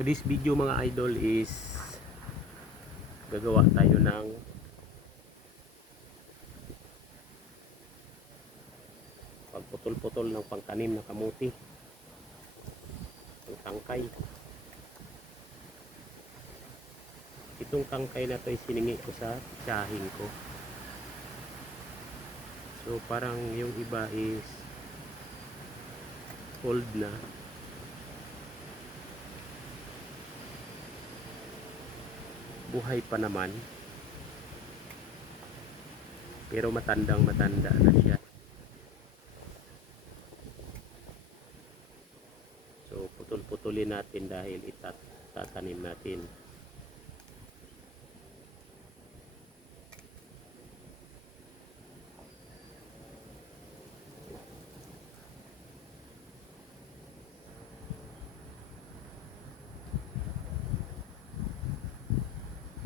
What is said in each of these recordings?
This video mga idol is gagawa tayo ng pagputol-putol ng pangtanim ng kamuti ng tangkay. Itong tangkay na to siningi ko sa tsahin ko. So parang yung iba is old na buhay pa naman. Pero matandang matanda na siya. So putol-putulin natin dahil itatanim natin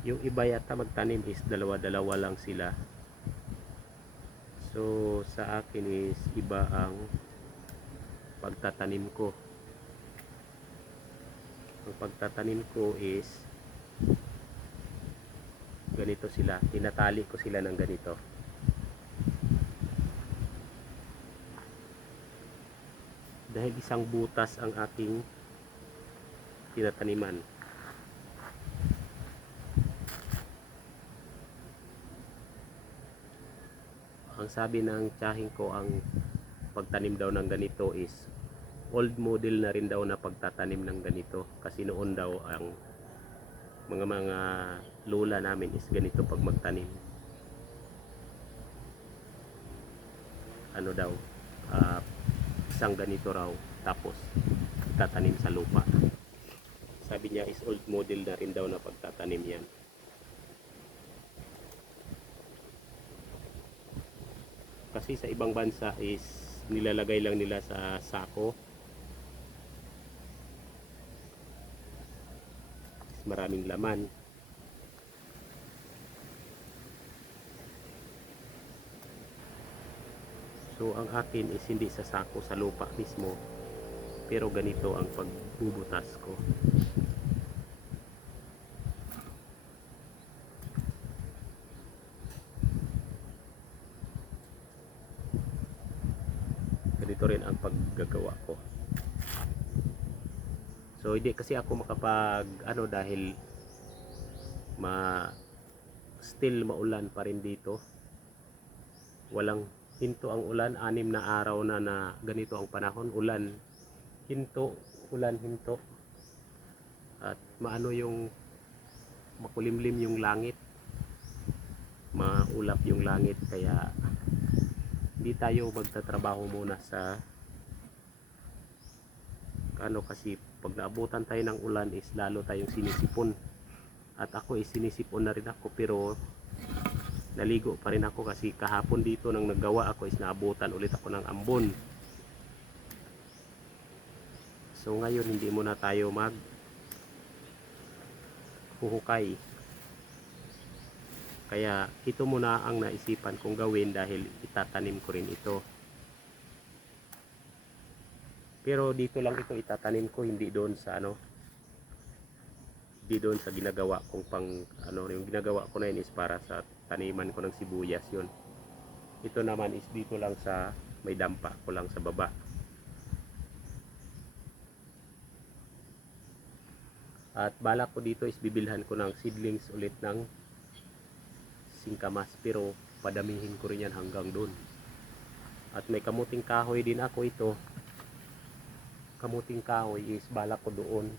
yung iba yata magtanim is dalawa-dalawa lang sila. So sa akin is iba ang pagtatanim ko. Ang pagtatanim ko is ganito sila. Tinatali ko sila ng ganito. Dahil isang butas ang aking tinataniman ang sabi ng tsahin ko ang pagtanim daw ng ganito is old model na rin daw na pagtatanim ng ganito. Kasi noon daw ang mga mga lula namin is ganito pag magtanim. Ano daw ah, isang ganito raw tapos tatanim sa lupa. Sabi niya is old model na rin daw na pagtatanim yan kasi sa ibang bansa is nilalagay lang nila sa sako. Is maraming laman. So ang akin is hindi sa sako sa lupa mismo. Pero ganito ang pagbubutas ko ganito rin ang paggagawa ko. So hindi kasi ako makapag ano dahil ma still maulan pa rin dito. Walang hinto ang ulan. Anim na araw na na ganito ang panahon. Ulan hinto ulan hinto. At maano yung makulimlim yung langit. Maulap yung langit kaya hindi tayo magtatrabaho muna sa ano kasi pag naabutan tayo ng ulan is lalo tayong sinisipon. At ako is sinisipon na rin ako pero naligo pa rin ako kasi kahapon dito nang naggawa ako is naabutan ulit ako ng ambon. So ngayon hindi muna tayo mag huhukay kaya ito muna ang naisipan kong gawin dahil itatanim ko rin ito. Pero dito lang ito itatanim ko, hindi doon sa ano. Hindi doon sa ginagawa kong pang ano, yung ginagawa ko na yun is para sa taniman ko ng sibuyas yun. Ito naman is dito lang sa may dampa ko lang sa baba. At balak ko dito is bibilhan ko ng seedlings ulit ng singkamas pero padamihin ko rin yan hanggang doon. At may kamuting kahoy din ako ito. Kamuting kahoy is balak ko doon.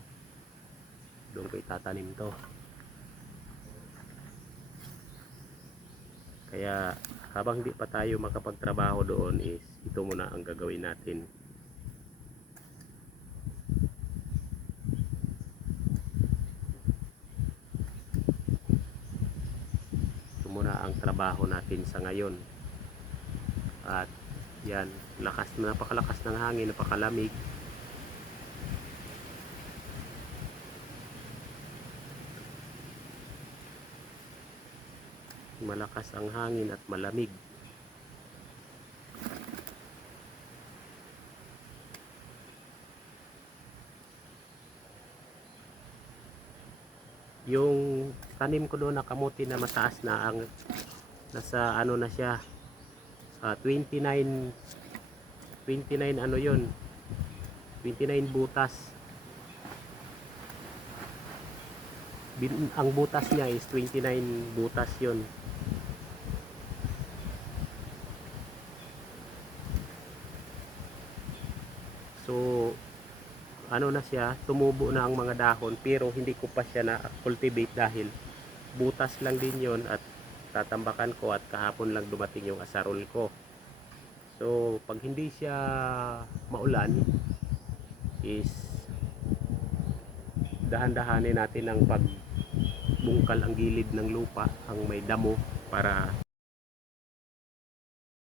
Doon ko itatanim to. Kaya habang di pa tayo makapagtrabaho doon is ito muna ang gagawin natin ito muna ang trabaho natin sa ngayon. At yan lakas napakalakas ng hangin napakalamig. Malakas ang hangin at malamig. Yung tanim ko doon na kamuti na mataas na ang nasa ano na siya? Ah, 29 29 ano yon 29 butas. Bin, ang butas niya is 29 butas yon so ano na siya? Tumubo na ang mga dahon pero hindi ko pa siya na cultivate dahil butas lang din yon at tatambakan ko at kahapon lang dumating yung asarol ko. So pag hindi siya maulan is dahan-dahanin natin ang pagbungkal ang gilid ng lupa ang may damo para